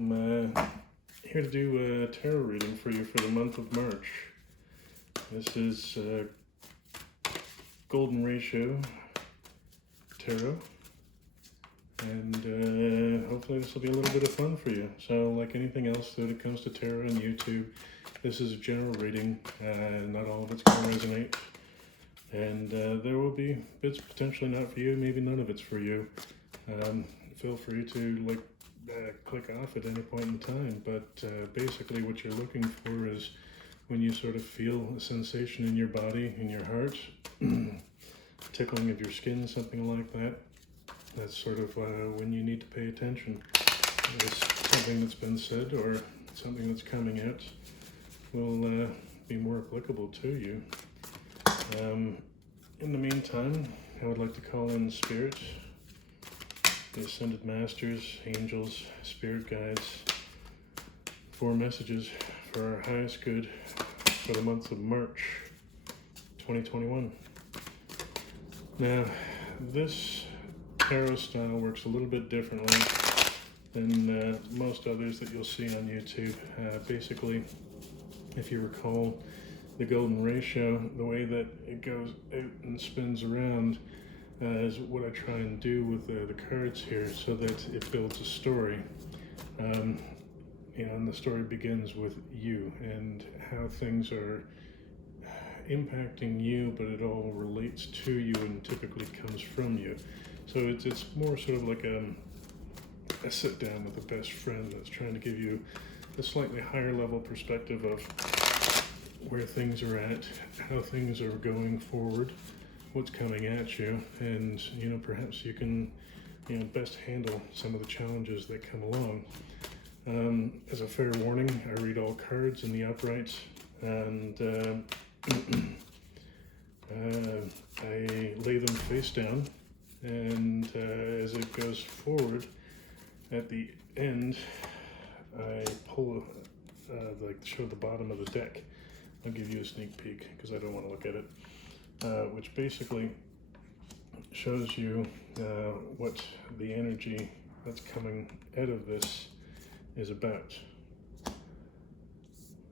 I'm here to do a tarot reading for you for the month of March. This is Golden Ratio Tarot, and hopefully this will be a little bit of fun for you. So like anything else when it comes to tarot and YouTube, this is a general reading. Not all of it's going to resonate, and there will be bits potentially not for you, maybe none of it's for you. Feel free to click off at any point in time, but basically what you're looking for is when you sort of feel a sensation in your body, in your heart, tickling of your skin, something like that. That's sort of when you need to pay attention. It's something that's been said or something that's coming out will be more applicable to you. In the meantime, I would like to call in Spirit, the Ascended Masters, Angels, Spirit Guides, for messages for our highest good for the month of March 2021. Now, this tarot style works a little bit differently than most others that you'll see on YouTube. Basically, if you recall the Golden Ratio, the way that it goes out and spins around is what I try and do with the cards here, so that it builds a story. And the story begins with you and how things are impacting you, but it all relates to you and typically comes from you. So it's more sort of like a sit down with a best friend that's trying to give you a slightly higher level perspective of where things are at, how things are going forward, what's coming at you, and perhaps you can best handle some of the challenges that come along. As a fair warning, I read all cards in the uprights, and I lay them face down, and as it goes forward, at the end, I pull, show the bottom of the deck. I'll give you a sneak peek because I don't want to look at it, which basically shows you what the energy that's coming out of this is about.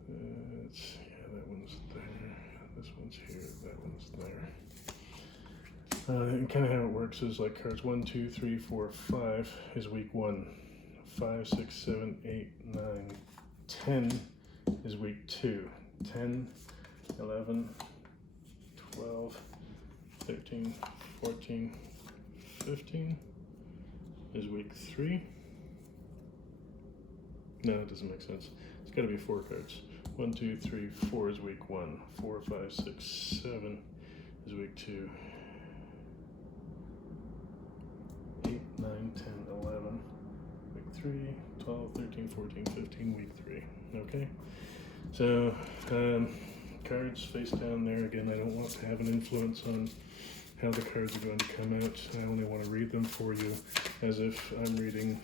That one's there, this one's here, that one's there. And kind of how it works is like cards 1, 2, 3, 4, 5 is week 1. 5, 6, 7, 8, 9, 10 is week 2. 10, 11, 12, 13, 14, 15 is week 3. No, it doesn't make sense. It's got to be 4 cards. 1, 2, 3, 4 is week 1. 4, 5, 6, 7 is week 2. 8, 9, 10, 11, week 3. 12, 13, 14, 15, week 3. Okay? So, cards face down there. Again, I don't want to have an influence on how the cards are going to come out. I only want to read them for you as if I'm reading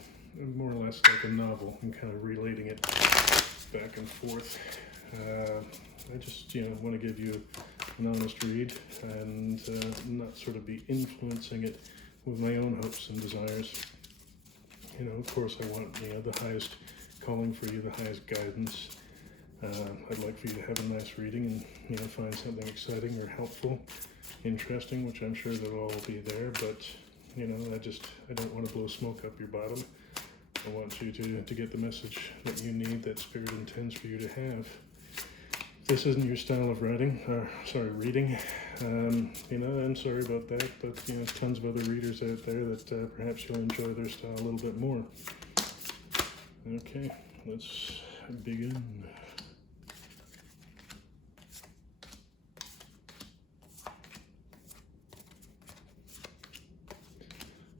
more or less like a novel and kind of relating it back and forth. I just want to give you an honest read and not sort of be influencing it with my own hopes and desires. Of course I want the highest calling for you, the highest guidance. I'd like for you to have a nice reading and find something exciting or helpful, interesting, which I'm sure that'll all be there, but I don't want to blow smoke up your bottom. I want you to get the message that you need, that Spirit intends for you to have. If this isn't your style of reading, I'm sorry about that, but tons of other readers out there that perhaps you'll enjoy their style a little bit more. Okay, let's begin.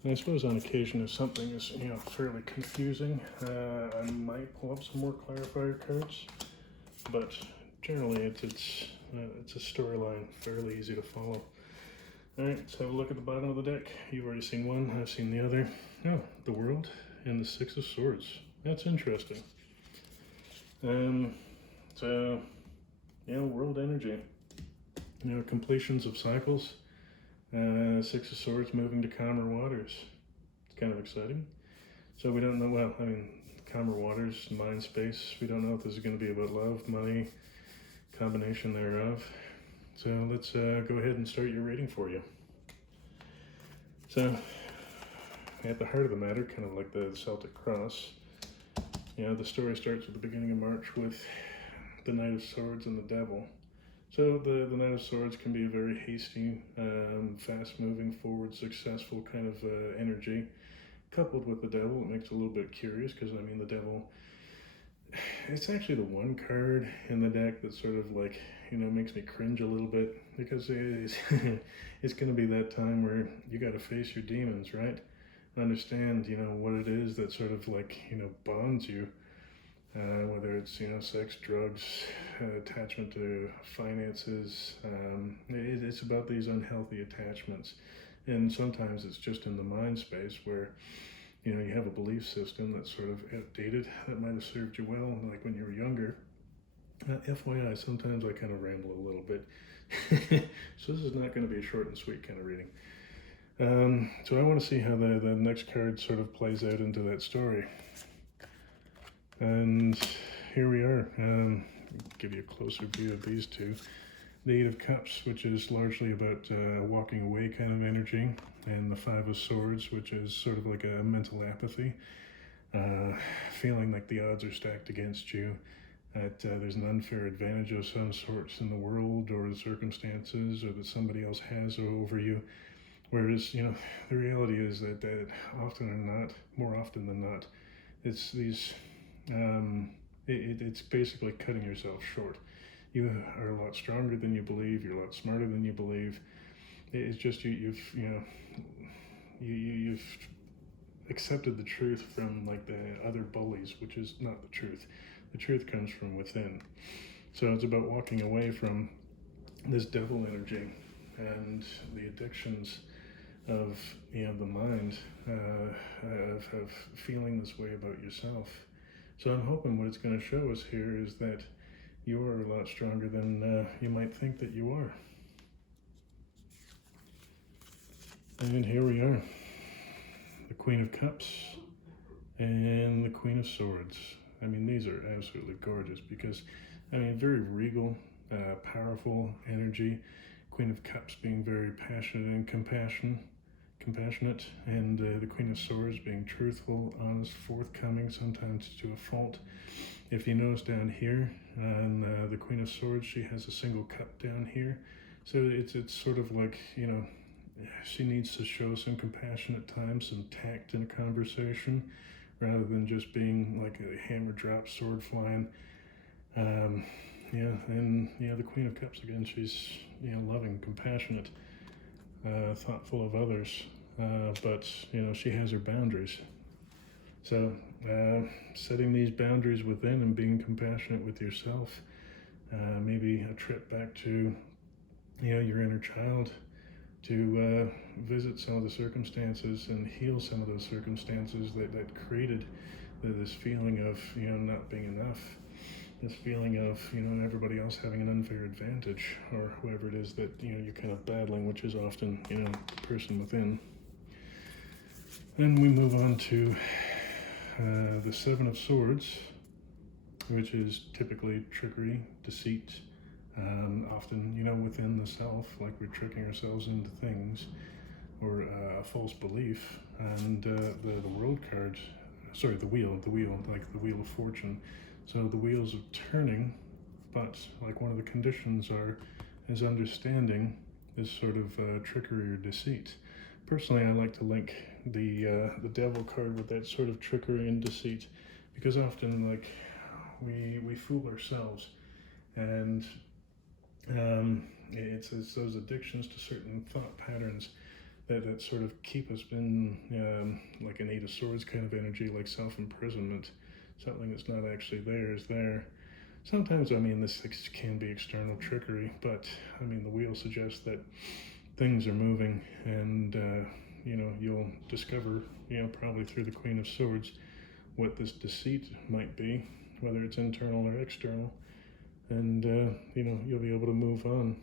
I suppose on occasion if something is fairly confusing, I might pull up some more clarifier cards, but generally it's a storyline, fairly easy to follow. Alright, let's have a look at the bottom of the deck. You've already seen one, I've seen the other. Oh, the World and the Six of Swords. That's interesting. So, world energy. Completions of cycles. Six of Swords moving to calmer waters. It's kind of exciting. So we don't know, calmer waters, mind space. We don't know if this is going to be about love, money, combination thereof. So let's go ahead and start your reading for you. So at the heart of the matter, kind of like the Celtic cross, the story starts at the beginning of March with the Knight of Swords and the Devil. So the Knight of Swords can be a very hasty, fast-moving, forward, successful kind of energy. Coupled with the Devil, it makes it a little bit curious because, the Devil, it's actually the one card in the deck that sort of like, makes me cringe a little bit, because it's, it's going to be that time where you got to face your demons, right? Understand, what it is that sort of like, bonds you, whether it's, sex, drugs, attachment to finances. It's about these unhealthy attachments. And sometimes it's just in the mind space where, you have a belief system that's sort of outdated, that might have served you well, like when you were younger. FYI, sometimes I kind of ramble a little bit. So this is not going to be a short and sweet kind of reading. So I want to see how the next card sort of plays out into that story. And here we are. Give you a closer view of these two. The Eight of Cups, which is largely about walking away kind of energy, and the Five of Swords, which is sort of like a mental apathy, feeling like the odds are stacked against you, that there's an unfair advantage of some sorts in the world or the circumstances, or that somebody else has over you. Whereas, the reality is that more often than not, it's these, it's basically cutting yourself short. You are a lot stronger than you believe. You're a lot smarter than you believe. It's just you've accepted the truth from like the other bullies, which is not the truth. The truth comes from within. So it's about walking away from this devil energy and the addictions of the mind, of feeling this way about yourself. So I'm hoping what it's going to show us here is that you are a lot stronger than you might think that you are. And here we are, the Queen of Cups and the Queen of Swords. These are absolutely gorgeous because, very regal, powerful energy. Queen of Cups being very passionate and compassionate, and the Queen of Swords being truthful, honest, forthcoming, sometimes to a fault. If you notice down here, on the Queen of Swords, she has a single cup down here. So it's sort of like, she needs to show some compassion at times, some tact in a conversation, rather than just being like a hammer drop, sword flying. And the Queen of Cups, again, she's, loving, compassionate, thoughtful of others, but, she has her boundaries. So setting these boundaries within and being compassionate with yourself, maybe a trip back to, your inner child, to visit some of the circumstances and heal some of those circumstances that created this feeling of, not being enough, this feeling of, everybody else having an unfair advantage, or whoever it is that, you're kind of battling, which is often, the person within. Then we move on to the Seven of Swords, which is typically trickery, deceit, often, within the self, like we're tricking ourselves into things, or a false belief. And the World card, sorry, the wheel, like the Wheel of Fortune. So the wheels are turning, but like one of the conditions is understanding this sort of trickery or deceit. Personally, I like to link the Devil card with that sort of trickery and deceit, because often, like, we fool ourselves, and it's those addictions to certain thought patterns that sort of keep us in like an Eight of Swords kind of energy, like self-imprisonment. Something that's not actually there is there. Sometimes, this can be external trickery, but the wheel suggests that things are moving, and you'll discover, probably through the Queen of Swords, what this deceit might be, whether it's internal or external, and you'll be able to move on.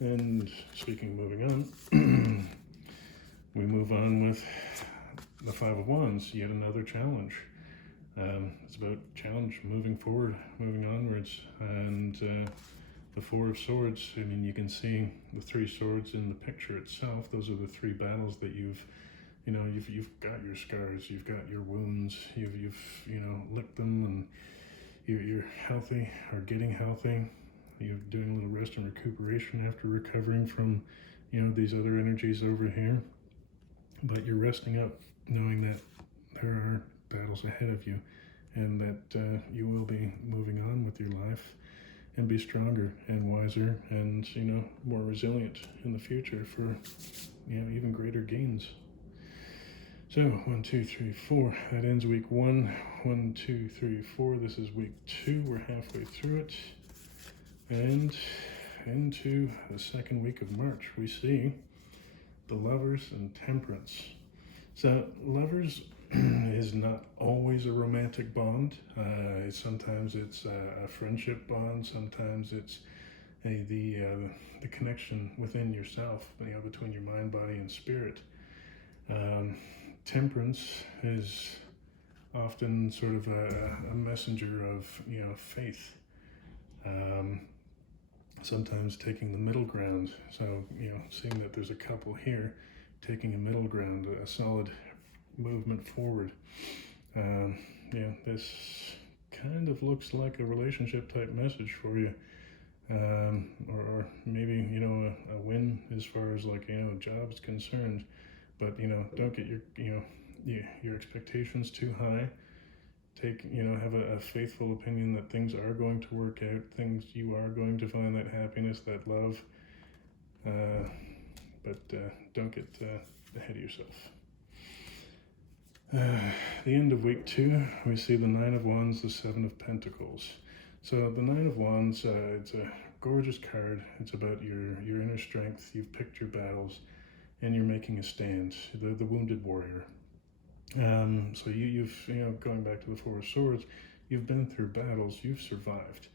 And speaking of moving on, we move on with the Five of Wands, yet another challenge. It's about challenge, moving forward, moving onwards. And the Four of Swords, I mean, you can see the three swords in the picture itself. Those are the three battles that you've got your scars, you've got your wounds, you've licked them, and you're healthy or getting healthy. You're doing a little rest and recuperation after recovering from these other energies over here. But you're resting up, knowing that there are battles ahead of you, and that you will be moving on with your life and be stronger and wiser and more resilient in the future for even greater gains. So 1, 2, 3, 4. That ends week 1. 1, 2, 3, 4. This is week 2. We're halfway through it, and into the second week of March, we see the Lovers and Temperance. So Lovers is not always a romantic bond. Sometimes it's a friendship bond. Sometimes it's the connection within yourself, between your mind, body, and spirit. Temperance is often sort of a messenger of faith. Sometimes taking the middle ground. So seeing that there's a couple here taking a middle ground, a solid movement forward. This kind of looks like a relationship type message for you, or maybe a win as far as a job is concerned. But don't get your expectations too high. Have a faithful opinion that things are going to work out. Things, you are going to find that happiness, that love. But don't get ahead of yourself. The end of week 2, we see the Nine of Wands, the Seven of Pentacles. So the Nine of Wands, it's a gorgeous card. It's about your inner strength. You've picked your battles, and you're making a stand. The wounded warrior. So you've going back to the Four of Swords, you've been through battles. You've survived.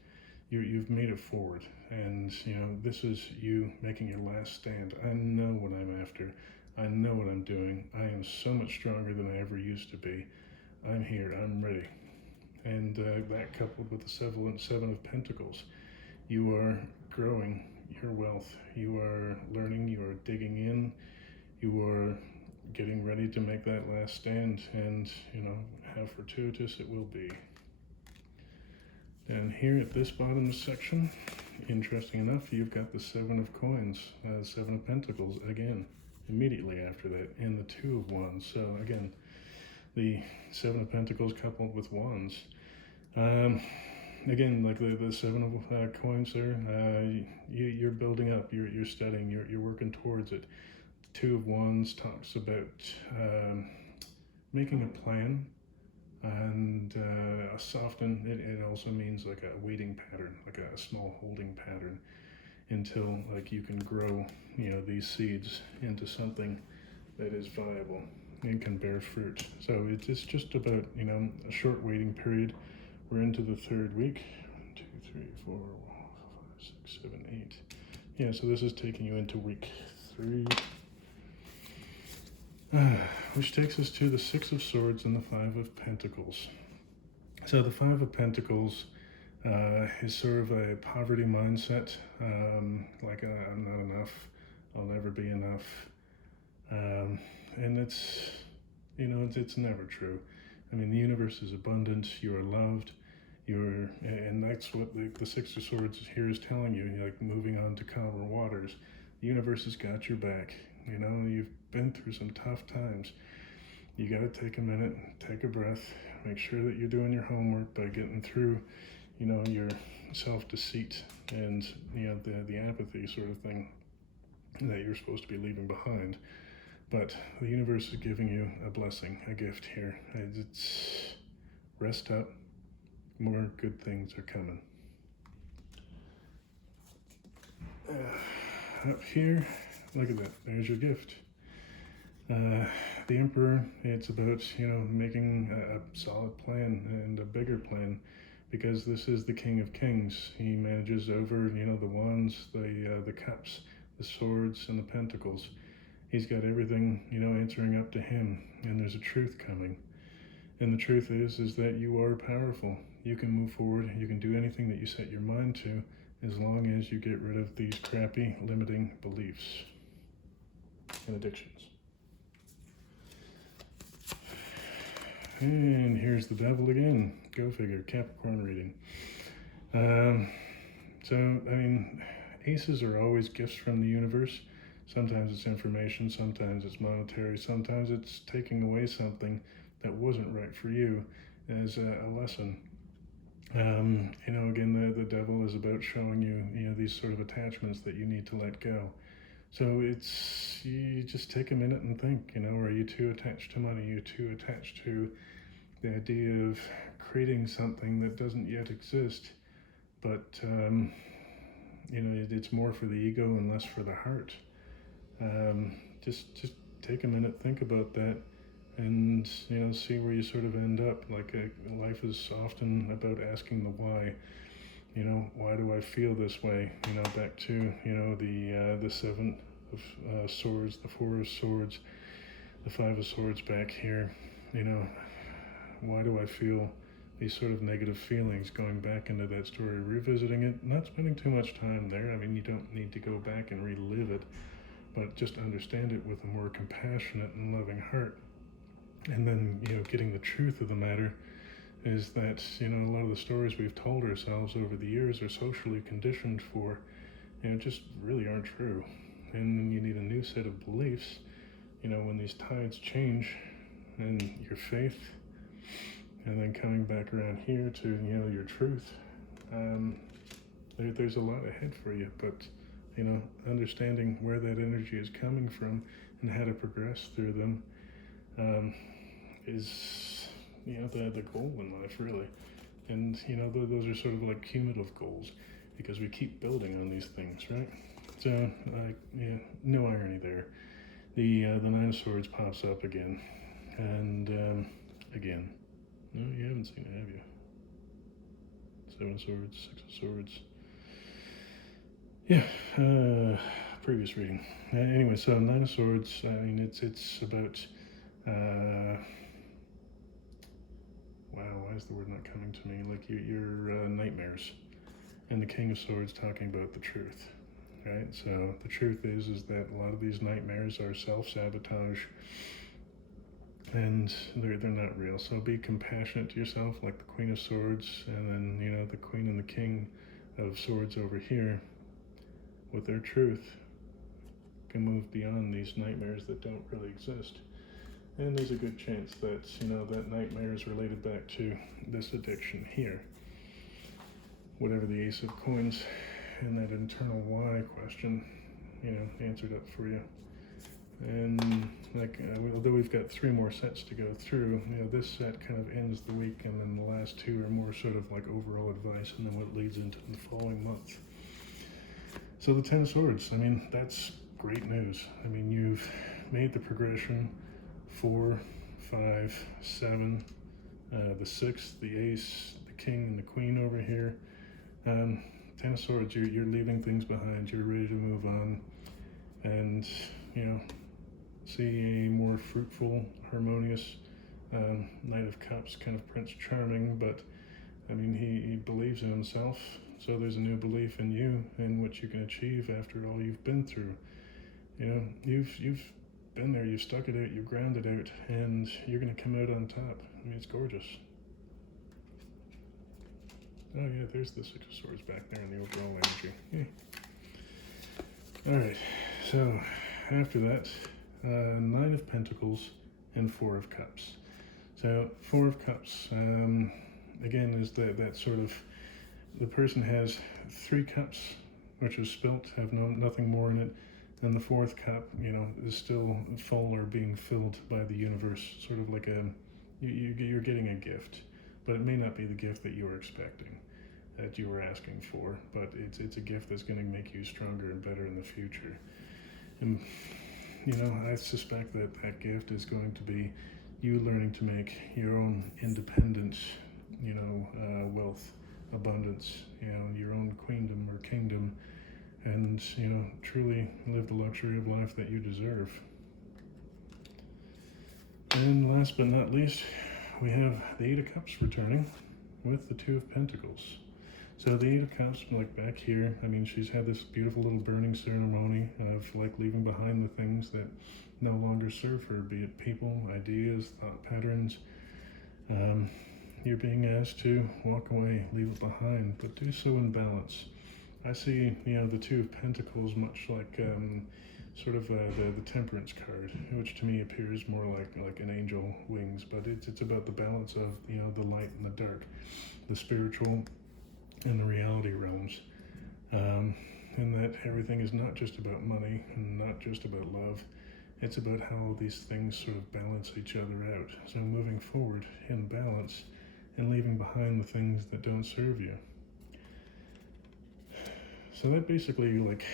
You've made it forward, and this is you making your last stand. I know what I'm after. I know what I'm doing. I am so much stronger than I ever used to be. I'm here. I'm ready. And that coupled with the Seven of Pentacles, you are growing your wealth. You are learning. You are digging in. You are getting ready to make that last stand, and how fortuitous it will be. And here at this bottom section, interesting enough, you've got the Seven of Coins, Seven of Pentacles again, immediately after that, and the Two of Wands. So again, the Seven of Pentacles coupled with Wands. Again, like the Seven of Coins there, you're building up, you're studying, you're working towards it. Two of Wands talks about making a plan, and a soften. It also means like a waiting pattern, like a small holding pattern, until you can grow these seeds into something that is viable and can bear fruit. So it's just about a short waiting period. We're into the third week. 1, 2, 3, 4, 5, 6, 7, 8. Yeah, so this is taking you into week 3. Which takes us to the Six of Swords and the Five of Pentacles. So the Five of Pentacles is sort of a poverty mindset, like I'm not enough, I'll never be enough, and it's it's never true. I mean, the universe is abundant. You are loved. And that's what the Six of Swords here is telling you. Like moving on to calmer waters. The universe has got your back. You've been through some tough times. You got to take a minute, take a breath, make sure that you're doing your homework by getting through, your self-deceit and, the apathy sort of thing that you're supposed to be leaving behind. But the universe is giving you a blessing, a gift here. It's rest up, more good things are coming. Up here, look at that, there's your gift. The Emperor, it's about, making a solid plan and a bigger plan, because this is the King of Kings. He manages over, the wands, the cups, the swords, and the pentacles. He's got everything, answering up to him, and there's a truth coming. And the truth is that you are powerful. You can move forward. You can do anything that you set your mind to, as long as you get rid of these crappy limiting beliefs and addictions. And here's the devil again. Go figure. Capricorn reading. So, I mean, aces are always gifts from the universe. Sometimes it's information, sometimes it's monetary, sometimes it's taking away something that wasn't right for you as a lesson. Again, the devil is about showing you, these sort of attachments that you need to let go. So you just take a minute and think, are you too attached to money? Are you too attached to the idea of creating something that doesn't yet exist, but, it's more for the ego and less for the heart. Just take a minute, think about that, and, see where you sort of end up. Like, life is often about asking the why. Why do I feel this way? Back to, the Seven of Swords, the Four of Swords, the Five of Swords back here. Why do I feel these sort of negative feelings? Going back into that story, revisiting it, not spending too much time there. I mean, you don't need to go back and relive it, but just understand it with a more compassionate and loving heart. And then, getting the truth of the matter is that, a lot of the stories we've told ourselves over the years are socially conditioned for, just really aren't true. And then you need a new set of beliefs, when these tides change, and your faith, and then coming back around here to, your truth. There's a lot ahead for you, but, understanding where that energy is coming from and how to progress through them is, the goal in life, really. And, those are sort of like cumulative goals, because we keep building on these things, right? So, no irony there. The Nine of Swords pops up again, and again. No, you haven't seen it, have you? Seven of Swords, Six of Swords. Yeah, previous reading. Anyway, so Nine of Swords, I mean, it's about, wow, why is the word not coming to me? Like your nightmares. And the King of Swords talking about the truth, right? So the truth is that a lot of these nightmares are self-sabotage, and they're not real. So be compassionate to yourself, like the Queen of Swords, and then, the Queen and the King of Swords over here, with their truth, can move beyond these nightmares that don't really exist. And there's a good chance that, that nightmare is related back to this addiction here. Whatever the Ace of Coins and that internal why question, answered up for you. And although we've got 3 more sets to go through, this set kind of ends the week, and then the last 2 are more sort of like overall advice, and then what leads into the following month. So the 10 of Swords, I mean, that's great news. I mean, you've made the progression 4, 5, 7, the 6, the Ace, the King, and the Queen over here. 10 of Swords, you're leaving things behind. You're ready to move on, and see a more fruitful, harmonious Knight of Cups, kind of Prince Charming. But I mean, he believes in himself, so there's a new belief in you and what you can achieve after all you've been through. You've been there, you've stuck it out, you've ground it out, and you're going to come out on top. I mean, it's gorgeous. Oh yeah, there's the Six of Swords back there in the overall energy. Yeah. Alright, so after that, 9 of Pentacles and 4 of Cups. So 4 of Cups, again, is that sort of, the person has 3 cups, which is spilt, have nothing more in it, and the 4th cup, is still full or being filled by the universe, sort of like you're getting a gift, but it may not be the gift that you were expecting, that you were asking for, but it's a gift that's going to make you stronger and better in the future. And I suspect that gift is going to be you learning to make your own independent, wealth, abundance, your own queendom or kingdom, and, truly live the luxury of life that you deserve. And last but not least, we have the Eight of Cups returning with the Two of Pentacles. So the Eight of Cups, like back here, I mean, she's had this beautiful little burning ceremony of like leaving behind the things that no longer serve her, be it people, ideas, thought patterns. You're being asked to walk away, leave it behind, but do so in balance. I see, the Two of Pentacles much like sort of the Temperance card, which to me appears more like an angel wings, but it's about the balance of the light and the dark, the spiritual and the reality realms, and that everything is not just about money and not just about love. It's about how these things sort of balance each other out. So moving forward in balance and leaving behind the things that don't serve you. So that basically like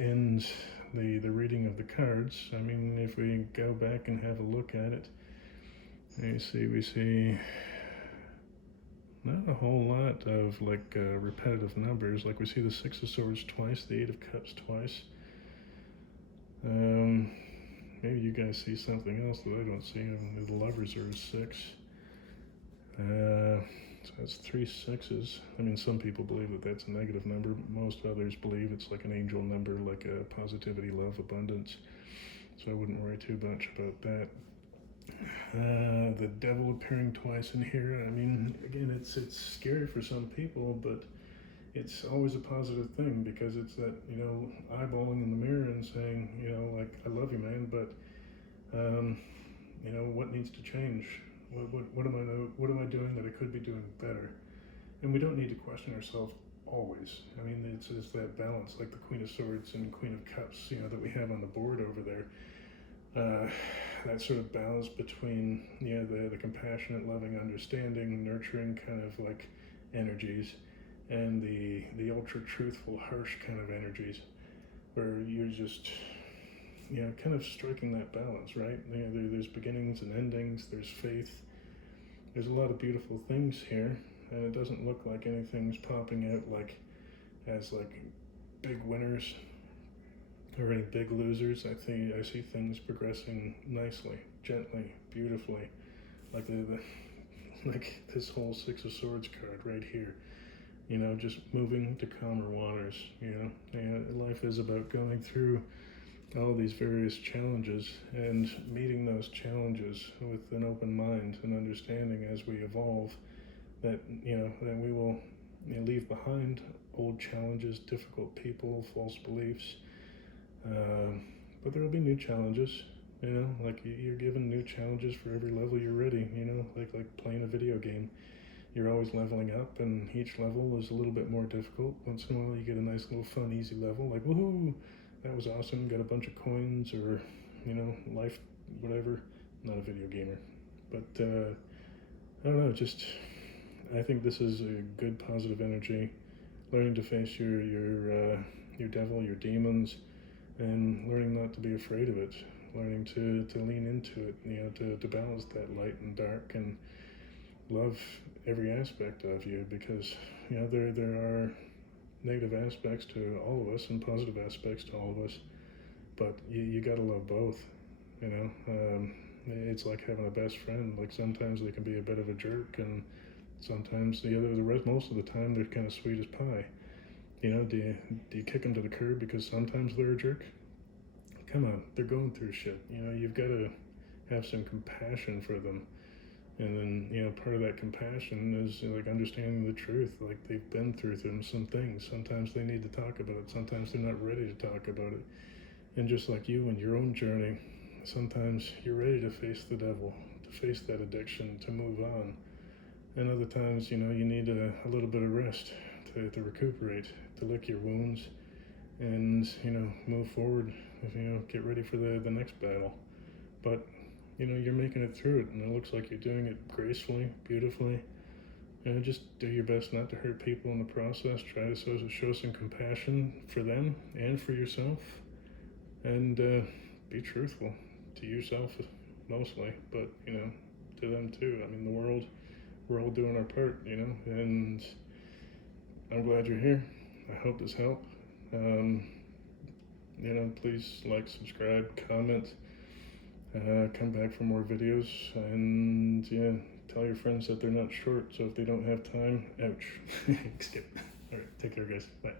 ends the reading of the cards. I mean, if we go back and have a look at it, we see not a whole lot of like repetitive numbers. Like we see the Six of Swords twice, the Eight of Cups twice. Maybe you guys see something else that I don't see. The Lovers are a 6. So that's 3 6s. I mean, some people believe that that's a negative number. Most others believe it's like an angel number, like a positivity, love, abundance. So I wouldn't worry too much about that. The Devil appearing twice in here. I mean, again, it's scary for some people, but it's always a positive thing, because it's that, eyeballing in the mirror and saying, like, I love you, man, but, what needs to change? What am I doing that I could be doing better? And we don't need to question ourselves always. I mean, it's that balance, like the Queen of Swords and Queen of Cups, that we have on the board over there. That sort of balance between, the compassionate, loving, understanding, nurturing kind of like energies, and the ultra truthful, harsh kind of energies, where you're just, kind of striking that balance, right? There's beginnings and endings, there's faith, there's a lot of beautiful things here, and it doesn't look like anything's popping out like as like big winners or any big losers. I see things progressing nicely, gently, beautifully, like like this whole Six of Swords card right here. Just moving to calmer waters. Life is about going through all these various challenges and meeting those challenges with an open mind and understanding as we evolve that, that we will leave behind old challenges, difficult people, false beliefs. But there will be new challenges, like you're given new challenges for every level you're ready, like playing a video game. You're always leveling up, and each level is a little bit more difficult. Once in a while you get a nice little fun, easy level, like, woohoo, that was awesome, got a bunch of coins, or, life, whatever. Not a video gamer. But, I don't know, I think this is a good positive energy. Learning to face your devil, your demons, and learning not to be afraid of it. Learning to lean into it, to balance that light and dark, and love every aspect of you, because there are negative aspects to all of us and positive aspects to all of us, but you got to love both. It's like having a best friend. Like sometimes they can be a bit of a jerk, and sometimes most of the time they're kind of sweet as pie. Do you kick them to the curb because sometimes they're a jerk? Come on, they're going through shit. You've got to have some compassion for them. And then, part of that compassion is like understanding the truth. Like they've been through some things. Sometimes they need to talk about it. Sometimes they're not ready to talk about it. And just like you in your own journey, sometimes you're ready to face the devil, to face that addiction, to move on. And other times, you need a little bit of rest to recuperate, to lick your wounds, and, move forward, get ready for the next battle. But you're making it through it, and it looks like you're doing it gracefully, beautifully. Just do your best not to hurt people in the process. Try to show some compassion for them and for yourself, and be truthful to yourself mostly, but to them too. I mean, we're all doing our part, and I'm glad you're here. I hope this helped. Please like, subscribe, comment. Come back for more videos, and tell your friends that they're not short, so if they don't have time, ouch. Skip. All right, take care, guys. Bye.